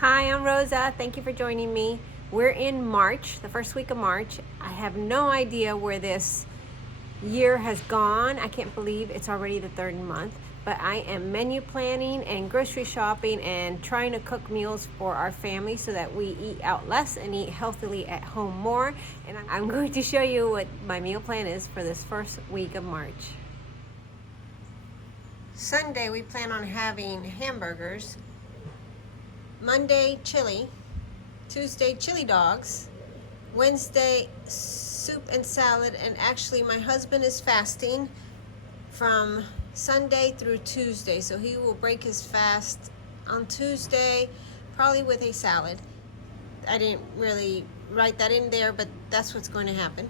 Hi, I'm Rosa. Thank you for joining me. We're in March, the first week of March. I have no idea where this year has gone. I can't believe it's already the third month, but I am menu planning and grocery shopping and trying to cook meals for our family so that we eat out less and eat healthily at home more. And I'm going to show you what my meal plan is for this first week of March. Sunday, we plan on having hamburgers. Monday, chili. Tuesday, chili dogs. Wednesday, soup and salad. And actually, my husband is fasting from Sunday through Tuesday, so he will break his fast on Tuesday, probably with a salad. I didn't really write that in there, but that's what's going to happen.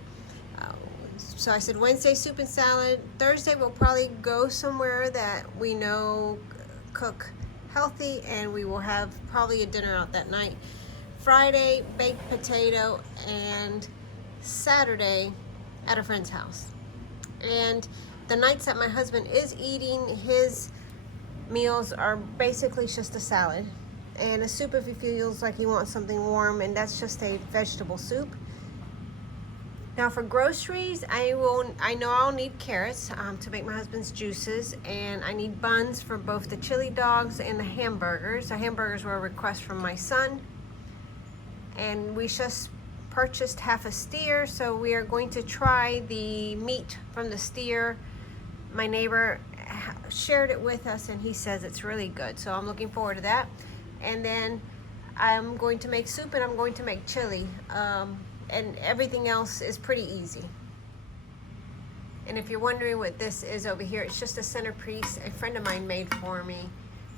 So I said Wednesday, soup and salad. Thursday, we'll probably go somewhere that we know cook healthy, and we will have probably a dinner out that night. Friday, baked potato, and Saturday at a friend's house. And the nights that my husband is eating, his meals are basically just a salad and a soup if he feels like he wants something warm, and that's just a vegetable soup. Now for groceries, I know I'll need carrots to make my husband's juices, and I need buns for both the chili dogs and the hamburgers. The hamburgers were a request from my son, and we just purchased half a steer, so we are going to try the meat from the steer. My neighbor shared it with us, and he says it's really good, so I'm looking forward to that. And then I'm going to make soup, and I'm going to make chili. And everything else is pretty easy. And if you're wondering what this is over here, it's just a centerpiece a friend of mine made for me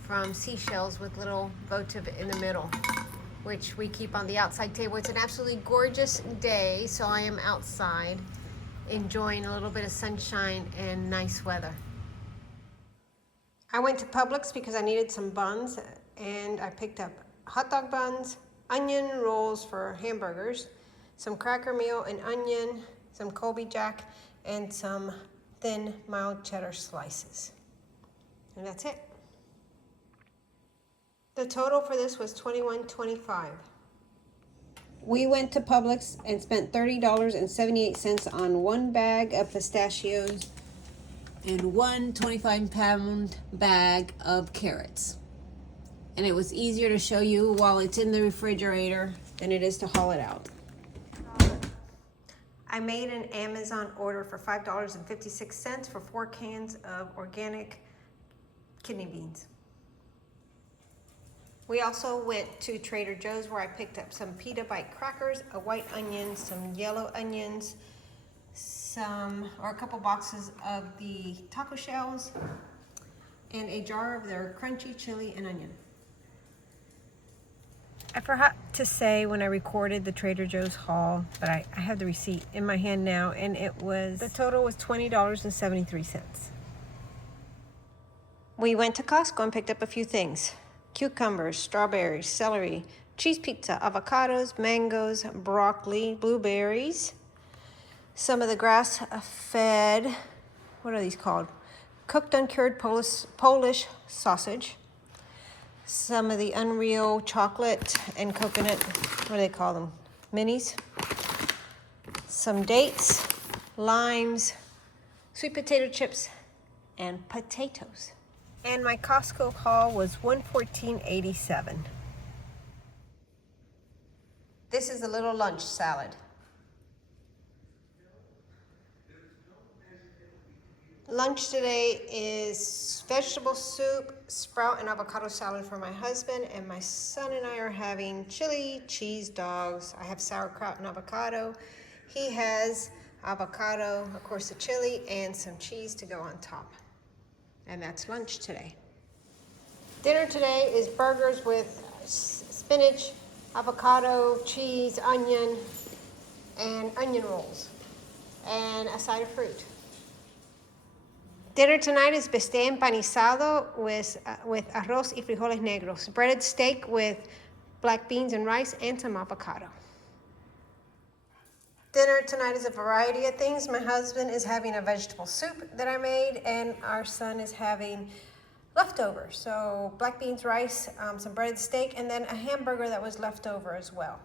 from seashells with little votive in the middle, which we keep on the outside table. It's an absolutely gorgeous day, so I am outside enjoying a little bit of sunshine and nice weather. I went to Publix because I needed some buns, and I picked up hot dog buns, onion rolls for hamburgers, some cracker meal and onion, some Colby Jack, and some thin mild cheddar slices. And that's it. The total for this was $21.25. We went to Publix and spent $30.78 on one bag of pistachios and one 25-pound bag of carrots. And it was easier to show you while it's in the refrigerator than it is to haul it out. I made an Amazon order for $5.56 for 4 cans of organic kidney beans. We also went to Trader Joe's, where I picked up some pita bite crackers, a white onion, some yellow onions, a couple boxes of the taco shells, and a jar of their crunchy chili and onion. I forgot to say when I recorded the Trader Joe's haul, but I have the receipt in my hand now, and the total was $20.73. We went to Costco and picked up a few things: cucumbers, strawberries, celery, cheese pizza, avocados, mangoes, broccoli, blueberries, some of the grass-fed, what are these called? Cooked uncured Polish sausage, some of the Unreal chocolate and coconut, what do they call them? Minis. Some dates, limes, sweet potato chips, and potatoes. And my Costco haul was $114.87. This is a little lunch salad. Lunch today is vegetable soup, sprout, and avocado salad for my husband, and my son and I are having chili cheese dogs. I have sauerkraut and avocado. He has avocado, of course the chili, and some cheese to go on top. And that's lunch today. Dinner today is burgers with spinach, avocado, cheese, onion, and onion rolls, and a side of fruit. Dinner tonight is bistec empanizado with arroz y frijoles negros, breaded steak with black beans and rice, and some avocado. Dinner tonight is a variety of things. My husband is having a vegetable soup that I made, and our son is having leftovers. So black beans, rice, some breaded steak, and then a hamburger that was left over as well.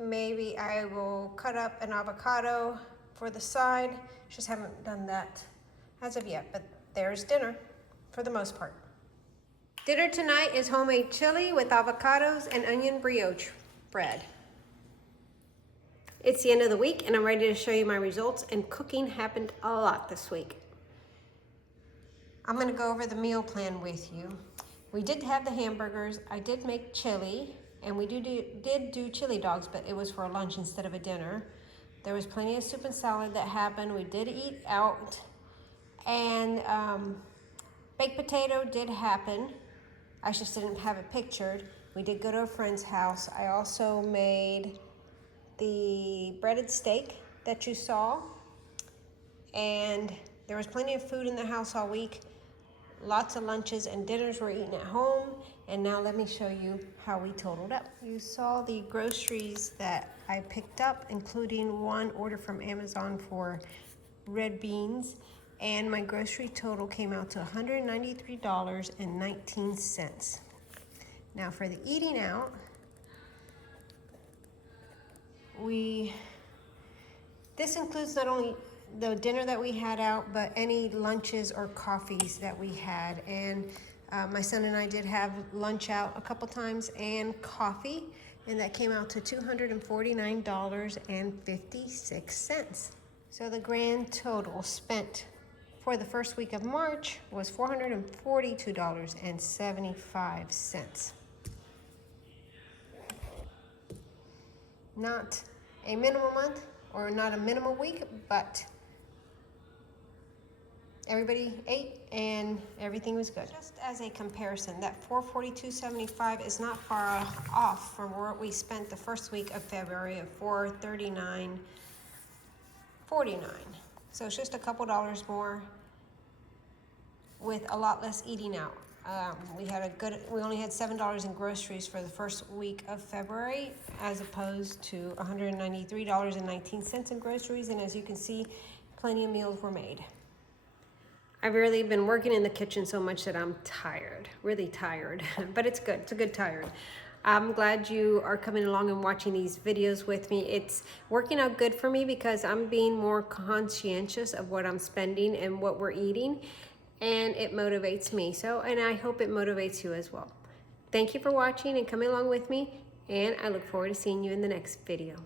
Maybe I will cut up an avocado for the side. Just haven't done that as of yet, but there's dinner for the most part. Dinner tonight is homemade chili with avocados and onion brioche bread. It's the end of the week and I'm ready to show you my results, and cooking happened a lot this week. I'm gonna go over the meal plan with you. We did have the hamburgers, I did make chili, and we did do chili dogs, but it was for a lunch instead of a dinner. There was plenty of soup and salad that happened. We did eat out, and baked potato did happen. I just didn't have it pictured. We did go to a friend's house. I also made the breaded steak that you saw, and there was plenty of food in the house all week. Lots of lunches and dinners were eaten at home, and now let me show you how we totaled up. You saw the groceries that I picked up, including one order from Amazon for red beans, and my grocery total came out to $193.19. Now for the eating out, this includes not only the dinner that we had out, but any lunches or coffees that we had. And my son and I did have lunch out a couple times and coffee, and that came out to $249.56. So the grand total spent for the first week of March was $442.75. Not a minimal month or not a minimal week, but everybody ate and everything was good. Just as a comparison, that $442.75 is not far off from what we spent the first week of February of $439.49. So it's just a couple dollars more with a lot less eating out. We only had $7 in groceries for the first week of February, as opposed to $193.19 in groceries. And as you can see, plenty of meals were made. I've really been working in the kitchen so much that I'm tired, really tired, but it's good. It's a good tired. I'm glad you are coming along and watching these videos with me. It's working out good for me because I'm being more conscientious of what I'm spending and what we're eating, and it motivates me. And I hope it motivates you as well. Thank you for watching and coming along with me, and I look forward to seeing you in the next video.